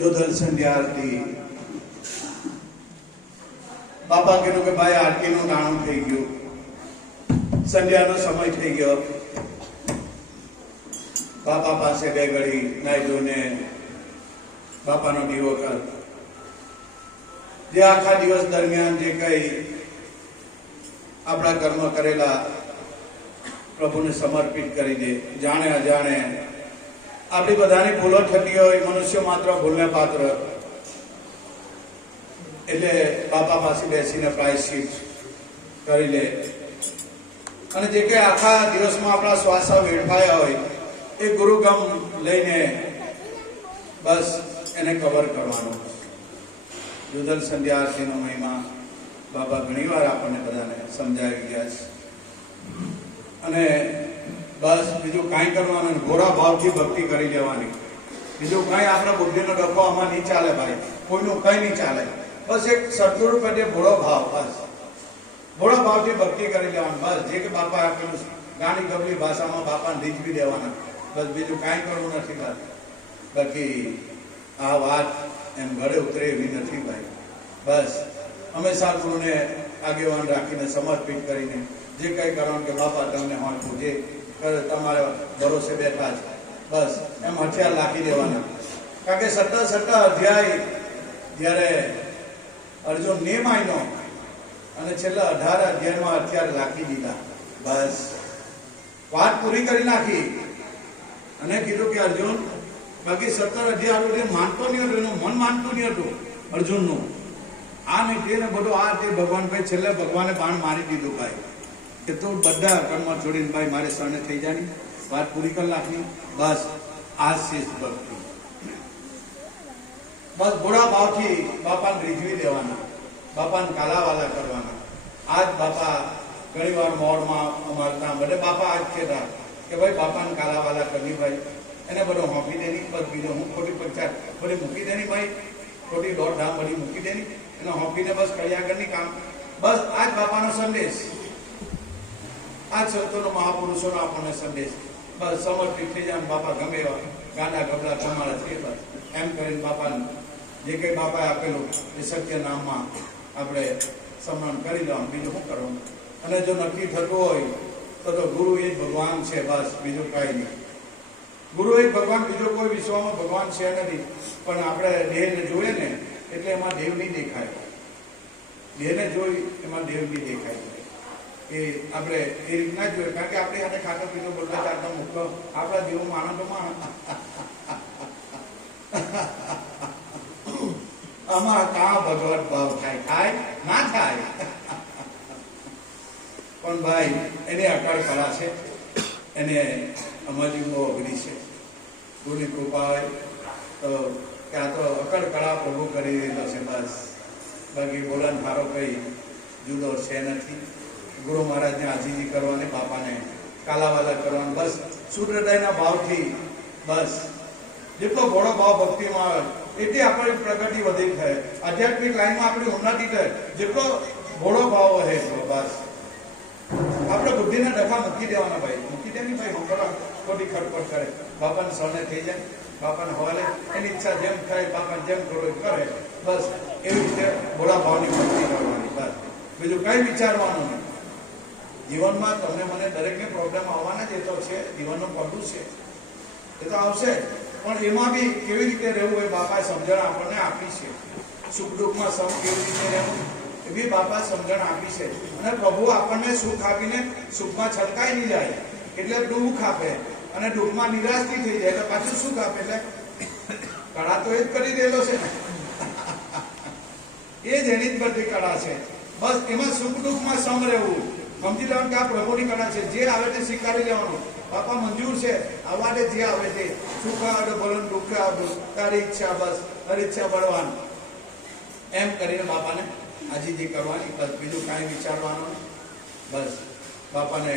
યોધલ સંધ્યા આરતી. બાપા કીધું કે ભાઈ આરતીનું ટાણું થઈ ગયું, સંધ્યાનો સમય થઈ ગયો. બાપા પાસે બે ઘડી નાઈ ધોઈને બાપાનો દીવો કર. જે આખા દિવસ દરમિયાન જે કઈ આપણા કર્મ કરેલા પ્રભુને સમર્પિત કરી દે. જાણે અજાણે આપણી બધાની ભૂલો થતી હોય, મનુષ્ય માત્ર ભૂલને પાત્ર, એટલે બાપા પાસે બેસીને પ્રાયશ્ચિત કરી લે. અને જે કઈ આખા દિવસમાં આપણા શ્વાસા વેડફાયા હોય એ ગુરુગમ લઈને બસ એને કવર કરવાનો. યુધલ સંધ્યા આરતીનો મહિમા બાબા ઘણીવાર આપણને બધાને સમજાવી ગયા છે. અને બસ બીજું કાંઈ કરવાનું, ઘોડા ભાવથી ભક્તિ કરી લેવાની. બીજું કાંઈ આપણા બુદ્ધિનો ડખો આમાં નહીં ચાલે ભાઈ, કોઈનું કંઈ નહીં ચાલે. બસ એક સદગુરુ પ્રત્યે ભોળો ભાવ, બસ ભોળો ભાવથી ભક્તિ કરી લેવાની. બસ જે કે બાપા આપેલું ગાણી ગબલી ભાષામાં બાપાને રીઝવી દેવાના. બસ બીજું કાંઈ કરવું નથી ભાઈ. બાકી આ વાત એમ ગળે ઉતરે એવી નથી ભાઈ. બસ હંમેશા ગુરુને આગેવાન રાખીને સમર્પિત કરીને જે કંઈ કરવાનું કે બાપા તમને હોતું જે તમારા ભરોસે બેઠા છે, બસ એમ હથિયાર લાખી દેવાના. કારણ કે સટ્ટા અધ્યાય જ્યારે અર્જુન નિયમ આવ્યો અને છેલ્લા 18 અધ્યાયમાં હથિયાર લાખી દીધા. બસ વાત પૂરી કરી નાખી અને કીધું કે અર્જુન, બાકી 17 અધ્યાય માનતો નહીં હતું, એનું મન માનતું નહીં હતું અર્જુનનું. આ નહીં તે ને બધું આ તે ભગવાન ભાઈ છેલ્લે ભગવાને બાણ મારી દીધું ભાઈ કે તું બધા કર્મ છોડીને ભાઈ મારે શરણે થઈ જાય. વાત પૂરી કરી નાખી. બસ આ શિસ્ત ભક્તિ. બસ ભોળા ભાવથી બાપાને રીઝવી દેવાના, બાપાને કાલાવાલા કરવાના. આજ બાપા ઘણી વાર મોડમાં અમારના બધે બાપા આજ કહેતા કે ભાઈ બાપાને કાલાવાલા કરી ભાઈ, એને બધો હોંપી દેની. બસ બીજો હું ખોટી પંચાયત બધી મૂકી દેની ભાઈ, ખોટી દોડધામ બધી મૂકી દેની, એને હોંપીને બસ કર્યા આગળની કામ. બસ આજ બાપાનો સંદેશ, આજ સંતોનો મહાપુરુષોનો આપણને સંદેશ. બસ સમર્પિત થઈ જાય. બાપા ગમે એવા ગાડા ગબડા તમારા છે, બસ એમ કરીને બાપાને જે કંઈ બાપાએ આપેલું એ સત્ય નામમાં આપણે સન્માન કરી લેવાનું. બીજું શું કરવાનું? અને જો નક્કી થતું હોય તો ગુરુ એ જ ભગવાન છે, બસ બીજું કાંઈ નહીં. ગુરુ એ ભગવાન, બીજો કોઈ વિશ્વમાં ભગવાન છે નથી. પણ આપણે દેહને જોઈએ ને એટલે એમાં દેવ નહીં દેખાય. દેહને જોઈ એમાં દેવ નહીં દેખાય. એ આપણે એ રીતના જ જોઈએ. કારણ કે આપણે આને ખાતો પીતો બોલતા ચાલતા મૂકતો આપણા જીવનમાં આનંદમાં આમાં કા ભગવત ભાવ થાય? થાય ના થાય? પણ ભાઈ એને અકળ કળા છે, એને અમારી બહુ અઘરી છે. ગુરુની કૃપા હોય તો ત્યાં તો અકળ કળા પ્રભુ કરી દીધો છે. બસ બાકી બોલાન મારો કઈ જુદો છે નથી. ગુરુ મહારાજને આજીજી કરવાની, બાપાને કાલાવાલા કરવાનું. બસ શુદ્ધ હૃદયના ભાવથી બસ જેટલો ઘોડો ભાવ ભક્તિમાં આવે એટલી આપણી પ્રગતિ વધી થાય. આધ્યાત્મિક લાઈનમાં આપણી ઉન્નતિ થાય જેટલો ઘોડો ભાવ હોય એટલો. બસ આપણે બુદ્ધિને ડખા મૂકી દેવાના ભાઈ, મૂકી દે ભાઈ. હું ખોટી ખટપટ કરે, બાપાને શરણે થઈ જાય, બાપાને હવાલે એની ઈચ્છા જેમ થાય, બાપાને જેમ થોડું કરે. બસ એવી રીતે ઘોડા ભાવની ભક્તિ કરવાની. બસ બીજું કઈ વિચારવાનું નહીં. જીવનમાં તમને મને દરેકને પ્રોબ્લેમ આવવાના જ, એ તો છે, જીવનનું પડવું છે, એ તો આવશે. પણ એમાં બી કેવી રીતે રહેવું એ બાપાએ સમજણ આપણને આપી છે. સુખ દુઃખમાં સમ કેવી રીતે રહેવું એ બી બાપા સમજણ આપી છે. અને પ્રભુ આપણને સુખ આપીને સુખમાં છલકાઈ નહીં જાય એટલે દુઃખ આપે, અને દુઃખમાં નિરાશથી થઈ જાય એટલે પાછું સુખ આપે. એટલે કળા તો એ જ કરી દેલો છે ને, એ જ એની જ બધી કળા છે. બસ એમાં સુખ દુઃખમાં સમ રહેવું, સમજી લેવાનું કે આ પ્રભુની કળા છે. જે આવે તે સ્વીકારી લેવાનું. બાપા મંજૂર છે, આવવા દે જે આવે તે. સુખ આવે ભલે, દુઃખ આવે તારી ઈચ્છા, બસ તારી ઈચ્છા બળવાની. એમ કરીને બાપાને આજીજી કરવાની. બસ બીજું કાંઈ વિચારવાનું. બસ બાપાને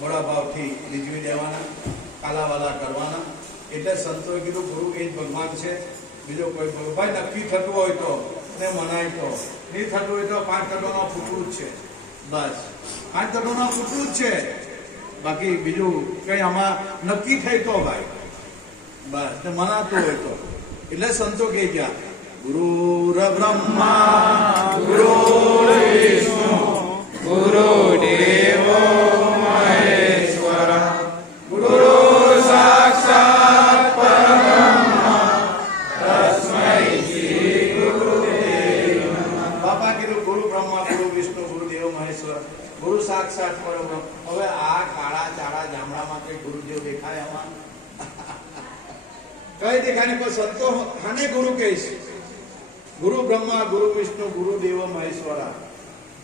બડા ભાવથી રીઝવી દેવાના, કાલાવાલા કરવાના. એટલે સંતોએ કીધું ગુરુ એ જ ભગવાન છે, બીજો કોઈ ભાઈ નક્કી થતું હોય તો ને મનાય તો, નહીં થતું હોય તો 5 કરોડનો ફૂટવું જ છે. બસ 5 કરોડનો ફૂટવું જ છે. બાકી બીજું કઈ આમાં નક્કી થાય તો ભાઈ, બસ મનાતું હોય તો એટલે સંતો કહી ગયા ગુરુર બ્રહ્મા ગુરુર વિષ્ણુ ગુરુદેવો મહેશ્વર ગુરુ સાક્ષાત પરબ્રહ્મ તસ્મૈ શ્રી ગુરુદેવ નમઃ. બાપા કીધું ગુરુ બ્રહ્મા ગુરુ વિષ્ણુ ગુરુદેવ મહેશ્વર ગુરુ સાક્ષાત પરબ્રહ્મ. હવે આ કાળા ચાળા ગામડામાં કઈ ગુરુદેવ દેખાય આમાં? કઈ દેખાય નહીં. પણ સંતો હાને ગુરુ કહે છે? ગુરુ બ્રહ્મા ગુરુ વિષ્ણુ ગુરુદેવ મહેશ્વરા.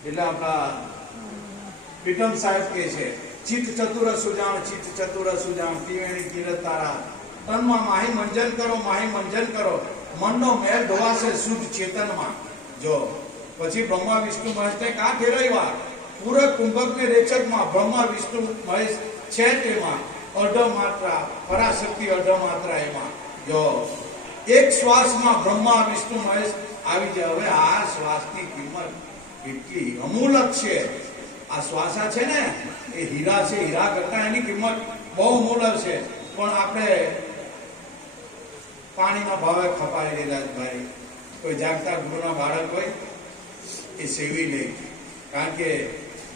એટલે આપણા પીઠમ સાહેબ કહે છે ચિત્ત ચતુર સુજાણ ચિત્ત ચતુર સુજાણ ત્રિવેણી કિરત તારા તનમાં માહી મંજન કરો માહી મંજન કરો મનનો મેલ ધોવાશે શુદ્ધ ચેતનમાં. જો પછી બ્રહ્મા વિષ્ણુ મહેશ ને કા ફેરવ્યા પૂરક કુંભક ને રેચકમાં બ્રહ્મા વિષ્ણુ મહેશ છે તેમાં અર્ધ માત્રા પરાશક્તિ અર્ધ માત્રા એમાં. જો એક શ્વાસમાં બ્રહ્મા વિષ્ણુ મહેશ આવી જાય. હવે આ શ્વાસની કિંમત કેટલી અમૂલક છે. આ શ્વાસા છે ને એ હીરા છે. હીરા કરતા એની કિંમત બહુ અમૂલક છે. પણ આપણે પાણીના ભાવે ખપાઈ ગયેલા છે ભાઈ. કોઈ જાગતા ગુરુના બાળક હોય એ સેવી લે. કારણ કે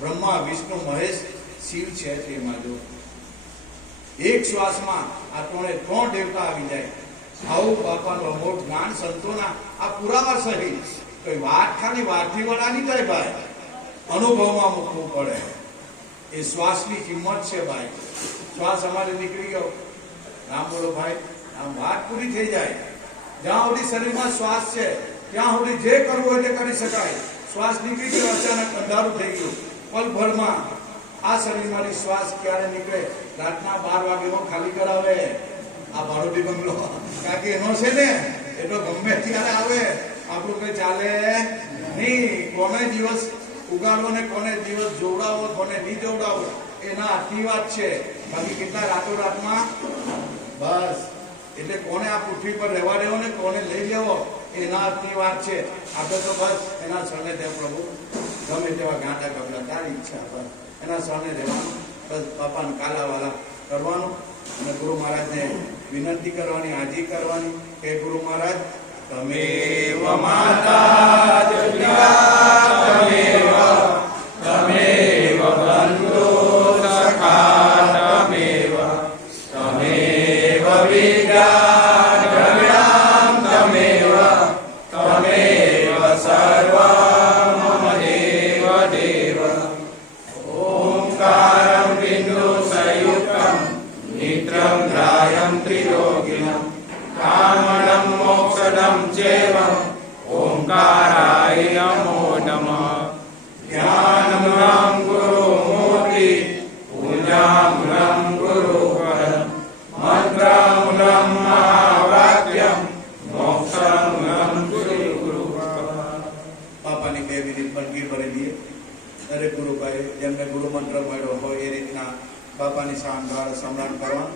બ્રહ્મા વિષ્ણુ મહેશ શિવ છે તેમાં. જો એક શ્વાસમાં આ ત્રણ દેવતા આવી જાય. આવું બાપાનું અમોટ જ્ઞાન સંતોના આ પુરાવા સહિત કોઈ વાત ખાલી વાતથી વડા નહીં થાય ભાઈ. અનુભવમાં મૂકવું પડે. એ શ્વાસની કિંમત છે ભાઈ. શ્વાસ અમારે નીકળી ગયો રામ બોલો ભાઈ આમ વાત પૂરી થઈ જાય. જ્યાં સુધી શરીરમાં શ્વાસ છે ત્યાં સુધી જે કરવું હોય તે કરી શકાય. શ્વાસ નીકળી ગયો અચાનક અંધારું થઈ ગયું પલભરમાં આ શરીરમાંથી શ્વાસ ક્યારે નીકળે? રાતના 12 વાગે ખાલી કરાવે આ ભાડોડી બંગલો. કારણ કે એનો છે ને એ તો ગમે ત્યારે આવે. આપણું કઈ ચાલે નહીં. કોને દિવસ ઉગાડવો ને કોને દિવસ જોવડાવો કોને નહીં જોવડાવો એના હાથની વાત છે. બાકી કેટલા રાતો રાતમાં બસ. એટલે કોને આ પૃથ્વી પર રહેવા દેવો ને કોને લઈ લેવો એના હાથની વાત છે. આપણે તો બસ એના શરણે ત્યાં પ્રભુ ગમે તેવા ગાંડા ગબડા તારી ઈચ્છા બસ એના શરણે રહેવાનું. બસ બાપાને કાલાવાલા કરવાનું અને ગુરુ મહારાજને વિનંતી કરવાની હાજી કરવાની કે ગુરુ મહારાજ તમેવ માતા તમેવ બંધુ સખા તમેવ તમેવ વિદ્યા દ્રવ્યામ તમેવ તમેવ સર્વં મમ દેવ દેવ. ઓંકારં બિંદુ સંયુક્તં નિત્રં ધ્રાયં ત્રિલોકિનં કામણં મોક્ષદં ચેવ ઓંકારાય નમો નમઃ. જ્ઞાનમૃતં ગુરુમૂર્તિ પૂજામૃતં ગુરુપદ મંત્રમૃતં મહાવાક્યં મોક્ષમૃતં ગુરુ. બાપાની બે વિધિ બંદગી ભરેલી દરેક ગુરુ ભાઈ જેમને ગુરુ મંત્ર મળ્યો હોય એ રીતના બાપાની સાંભળ સમરણ કરવાનું.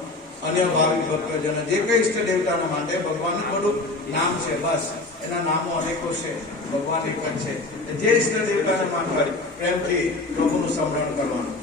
અન્ય ભાવિક ભક્તજનો જે કઈ ઈષ્ટ દેવતાના માટે ભગવાનનું થોડું નામ છે બસ. એના નામો અનેકો છે ભગવાન એક જ છે. જે ઈષ્ટ દેવતાને માટે પ્રેમથી પ્રભુનું સમરણ કરવાનું.